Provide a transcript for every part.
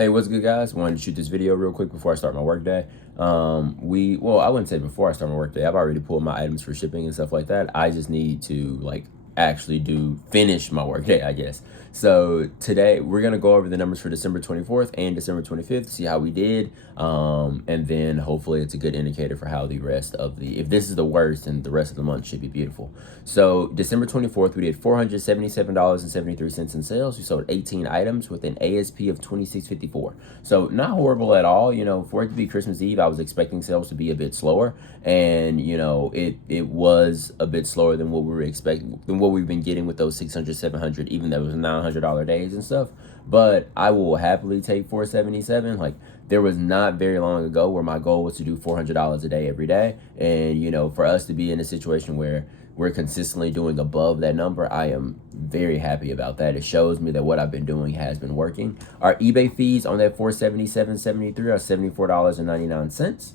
Hey, what's good, guys? Wanted to shoot this video real quick before I start my work day. I wouldn't say before I start my work day. I've already pulled my items for shipping and stuff like that. I just need to actually finish my work day, I guess. So today we're gonna go over the numbers for December 24th and December 25th, see how we did, and then hopefully it's a good indicator for how the rest of if this is the worst, then the rest of the month should be beautiful. So December 24th, we did $477.73 in sales. We sold 18 items with an ASP of $26.54. So not horrible at all. You know, for it to be Christmas Eve, I was expecting sales to be a bit slower, and you know, it was a bit slower than what we were expecting, than what we've been getting with those 600, 700, even though it was $900 days and stuff. But I will happily take 477. Like, there was not very long ago where my goal was to do $400 a day every day, and you know, for us to be in a situation where we're consistently doing above that number, I am very happy about that. It shows me that what I've been doing has been working. Our eBay fees on that 477.73 are $74.99,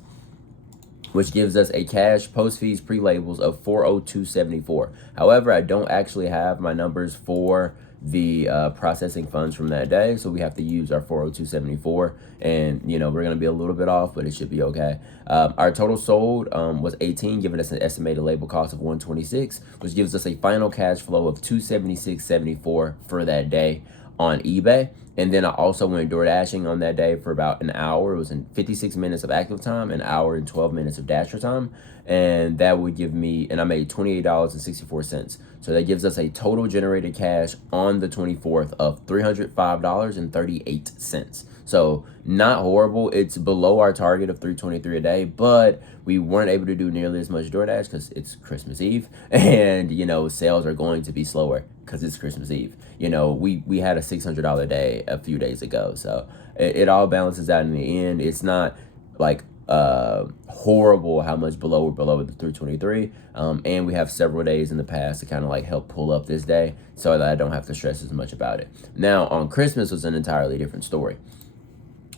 which gives us a cash post fees pre-labels of $402.74. However, I don't actually have my numbers for the processing funds from that day, so we have to use our 402.74, and you know, we're going to be a little bit off, but it should be okay. Our total sold was 18, giving us an estimated label cost of 126, which gives us a final cash flow of 276.74 for that day on eBay. And then I also went door dashing on that day for about an hour. It was in 56 minutes of active time, an hour and 12 minutes of dasher time. And that would give me, and I made $28.64. So that gives us a total generated cash on the 24th of $305.38. So not horrible. It's below our target of $323 a day, but we weren't able to do nearly as much DoorDash because it's Christmas Eve, and you know, sales are going to be slower because it's Christmas Eve. You know, we had a $600 day a few days ago, so it all balances out in the end. It's not like horrible how much we're below the 323, and we have several days in the past to kind of like help pull up this day so that I don't have to stress as much about it. Now on Christmas was an entirely different story.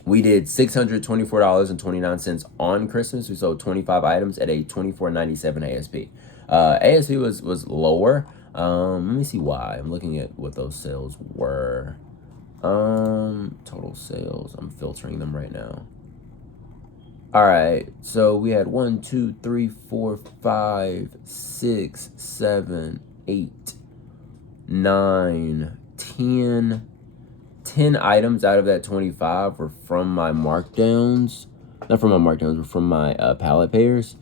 We did $624.29 on Christmas. We sold 25 items at a $24.97 ASP. ASP was lower. Let me see why. I'm looking at what those sales were. Total sales. I'm filtering them right now. All right, so we had 1, 2, 3, 4, 5, 6, 7, 8, 9, 10 items out of that 25 were from my markdowns. Not from my markdowns, but from my pallet pairs.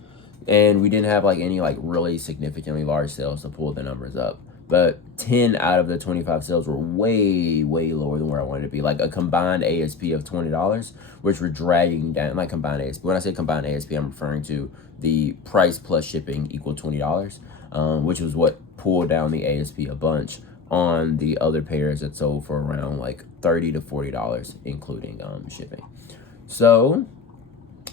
And we didn't have like any like really significantly large sales to pull the numbers up. But 10 out of the 25 sales were way, way lower than where I wanted to be. Like a combined ASP of $20, which we're dragging down. Like combined ASP. When I say combined ASP, I'm referring to the price plus shipping equal $20, which was what pulled down the ASP a bunch on the other pairs that sold for around like $30 to $40, including shipping. So,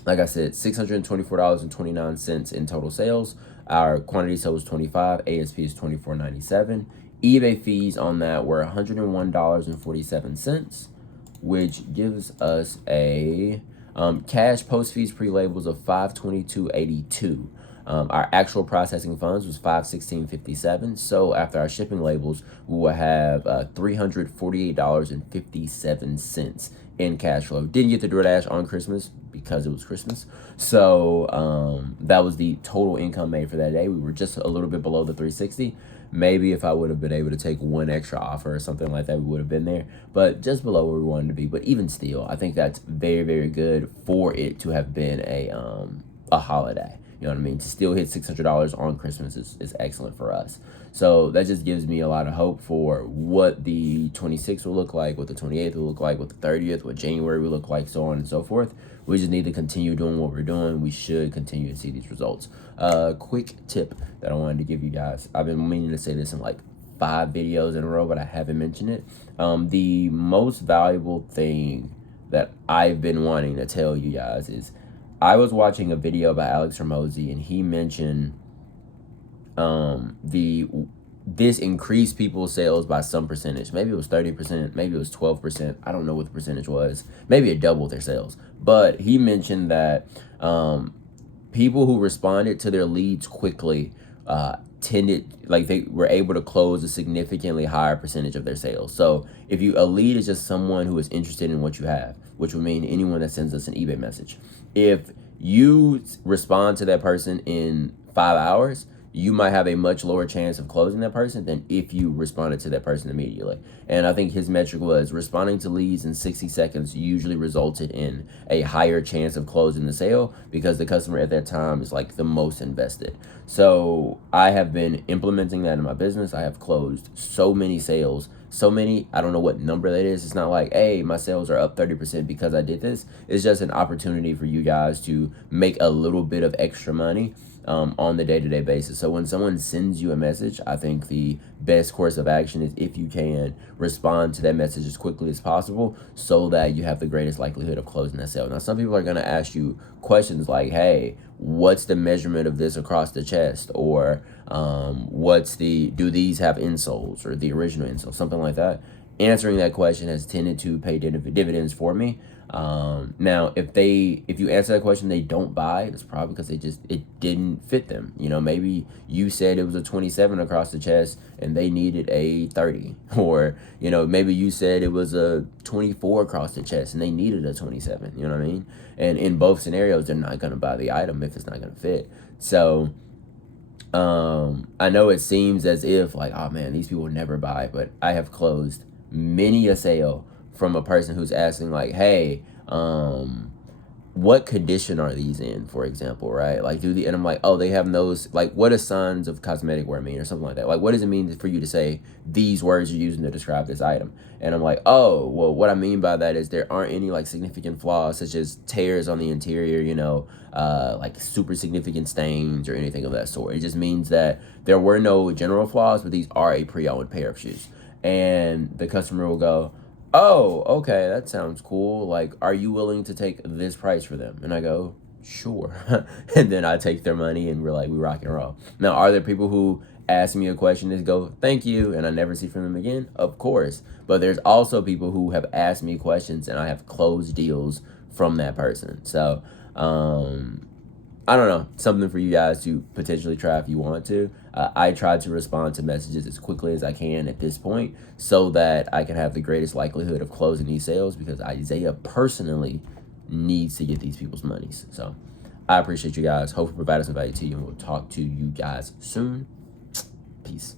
like I said, $624.29 in total sales. Our quantity sold was 25. ASP is $24.97. eBay fees on that were $101.47, which gives us a cash post fees pre-labels of $522.82. Our actual processing funds was $516.57. So after our shipping labels, we will have $348.57 in cash flow. Didn't get the DoorDash on Christmas because it was Christmas. So that was the total income made for that day. We were just a little bit below the 360. Maybe if I would have been able to take one extra offer or something like that, we would have been there, but just below where we wanted to be. But even still, I think that's very, very good for it to have been a holiday. You know what I mean? To still hit $600 on Christmas is excellent for us. So that just gives me a lot of hope for what the 26th will look like, what the 28th will look like, what the 30th, what January will look like, so on and so forth. We just need to continue doing what we're doing. We should continue to see these results. Quick tip that I wanted to give you guys. I've been meaning to say this in like 5 videos in a row, but I haven't mentioned it. The most valuable thing that I've been wanting to tell you guys is, I was watching a video by Alex Hormozy, and he mentioned this increased people's sales by some percentage. Maybe it was 30%, maybe it was 12%. I don't know what the percentage was. Maybe it doubled their sales. But he mentioned that people who responded to their leads quickly they were able to close a significantly higher percentage of their sales. So if a lead is just someone who is interested in what you have, which would mean anyone that sends us an eBay message. If you respond to that person in 5 hours, you might have a much lower chance of closing that person than if you responded to that person immediately. And I think his metric was responding to leads in 60 seconds usually resulted in a higher chance of closing the sale because the customer at that time is like the most invested. So I have been implementing that in my business. I have closed so many sales, so many, I don't know what number that is. It's not like, hey, my sales are up 30% because I did this. It's just an opportunity for you guys to make a little bit of extra money on the day-to-day basis. So when someone sends you a message, I think the best course of action is, if you can, respond to that message as quickly as possible so that you have the greatest likelihood of closing that sale. Now, some people are going to ask you questions like, hey, what's the measurement of this across the chest? Or do these have insoles or the original insole, something like that. Answering that question has tended to pay dividends for me. Now, if you answer that question, they don't buy, it's probably because it didn't fit them. Maybe you said it was a 27 across the chest and they needed a 30, or, maybe you said it was a 24 across the chest and they needed a 27, you know what I mean? And in both scenarios, they're not going to buy the item if it's not going to fit. So, I know it seems as if like, oh man, these people never buy, but I have closed many a sale from a person who's asking like, hey, what condition are these in, for example, right? Like, and I'm like, oh, they have those, like, what does signs of cosmetic wear mean, or something like that? Like, what does it mean for you to say these words you're using to describe this item? And I'm like, oh, well, what I mean by that is there aren't any like significant flaws, such as tears on the interior, like super significant stains or anything of that sort. It just means that there were no general flaws, but these are a pre-owned pair of shoes. And the customer will go, oh, okay, that sounds cool. Like, are you willing to take this price for them? And I go, sure. And then I take their money and we rock and roll. Now, are there people who ask me a question and go, thank you, and I never see from them again? Of course. But there's also people who have asked me questions and I have closed deals from that person. So, I don't know, something for you guys to potentially try if you want to. I try to respond to messages as quickly as I can at this point so that I can have the greatest likelihood of closing these sales, because Isaiah personally needs to get these people's monies. So I appreciate you guys. Hope we provided some value to you, and we'll talk to you guys soon. Peace.